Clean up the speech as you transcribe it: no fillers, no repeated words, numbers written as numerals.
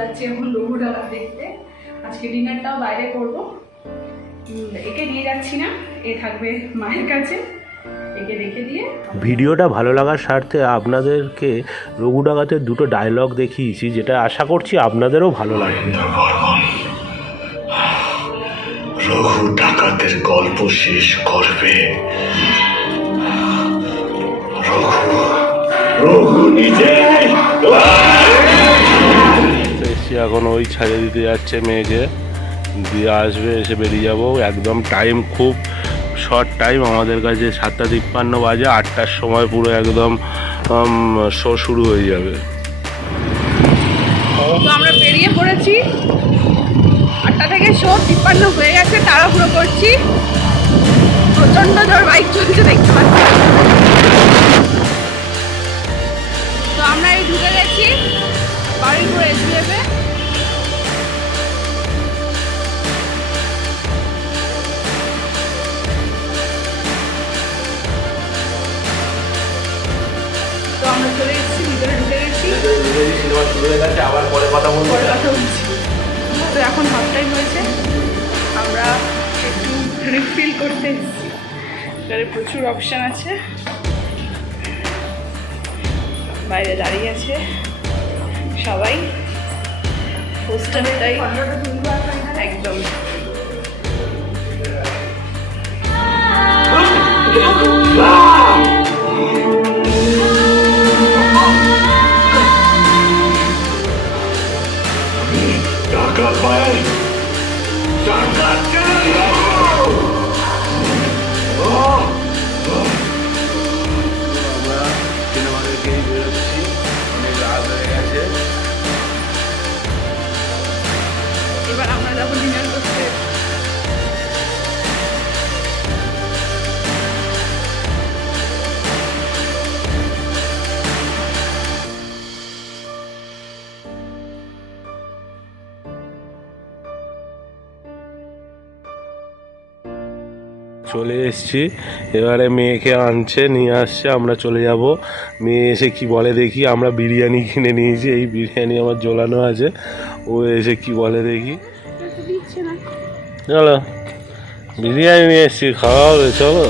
যাচ্ছি এখন লঘুডালা দেখতে। আজকে ডিনারটাও বাইরে করব। একে নিয়ে যাচ্ছি না, এ থাকবে মায়ের কাছে, একে রেখে দিয়ে। ভিডিওটা ভালো লাগার স্বার্থে আপনাদেরকে রঘুডাঙ্গাতে দুটো ডায়লগ দেখিয়েছি, যেটা আশা করছি আপনাদেরও ভালো লাগবে। রঘু ডাকাতের গল্প শেষ করবে, রঘু নিজে এখন ওই ছাড়িয়ে দিতে যাচ্ছে মেয়েকে, দিয়ে আসবে, এসে বেরিয়ে যাবো। একদম টাইম খুব শর্ট টাইম আমাদের কাছে, 7:53 বাজে, 8টার সময় পুরো একদম শো শুরু হয়ে যাবে। তো আমরা বেরিয়ে পড়েছি, 8টা থেকে শো 53 হয়ে গেছে, তাড়াহুড়ো করছি। প্রচন্ড জোর বাইক চলছে দেখতে পাচ্ছি। তো আমরা এই ঢুকে গেছি বারুইপুর এসবিএফে। তো আমরা চলে এসেছি, ভিতরে ঢুকে গেছি। সিনেমা শুরু হয়ে গেছে, আবার পরে কথা বলবো। তো এখন হাফ টাইম হয়েছে, আমরা একটু রিফিল করতে এসেছি। এখানে প্রচুর অপশান আছে, বাইরে দাঁড়িয়ে আছে সবাই, পোস্টারটাই একদম। ডাকাত ভাই, ডাকাত আমরা সিনেমা দেখেই বেরোচ্ছি, অনেক রাত হয়ে গেছে। এবার আমরা যাবো ডিনার করতে। চলে এসছি, এবারে মেয়েকে আনছে, নিয়ে আসছে, আমরা চলে যাব। মেয়ে এসে কি বলে দেখি। আমরা বিরিয়ানি কিনে নিয়েছি, এই বিরিয়ানি আমার ঝোলানো আছে, ও এসে কি বলে দেখি। চলো বিরিয়ানি নিয়ে এসছি, খাওয়া হবে, চলো।